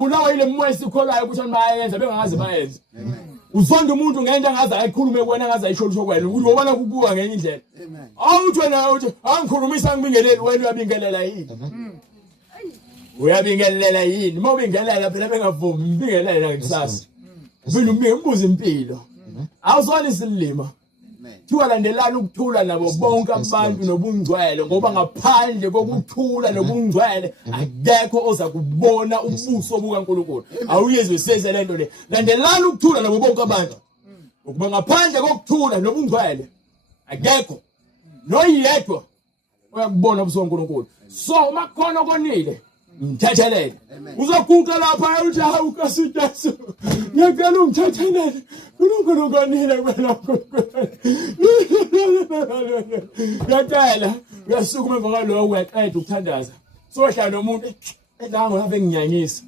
Ulawa ile moya esikholayo ukuthi bayenza bengaze bayenze. Uzonda umuntu ngento engaze ayikhulume kuwena engaze ayisho lutho kwena ukuthi ubona kukuwa ngenye indlela. Awuthi wena uthi angikhulumisa ngibingeleli wena uyabingelela yini? Uyabingelela yini? Uma ubingelela phela bengavumi ngibingelela kusasa. Ubini umbuza impilo. Awuzona isilima. Thiwa landelana ukuthula nabo bonke abantu nobungcwele ngoba ngaphandle kokuthula nobungcwele akekho oza kubona ubuso bukaNkulunkulu. Awuyezwe seze lento le. Landelana ukuthula nabo bonke abantu. Ukuba ngaphandle kokuthula nobungcwele akekho noyedwa uyakubona ubuso bukaNkulunkulu. So makhona konile mthethelele. Uzoguqa lapha uthi hawu kaSitasu. Ngiyacela ungithethelele. UNkulunkulu konile kwena. Ngiyacela uyasukuma emva kwalokho uyaqeda ukuthandaza. Sohlala nomuntu edla ngapha enginyanyisa.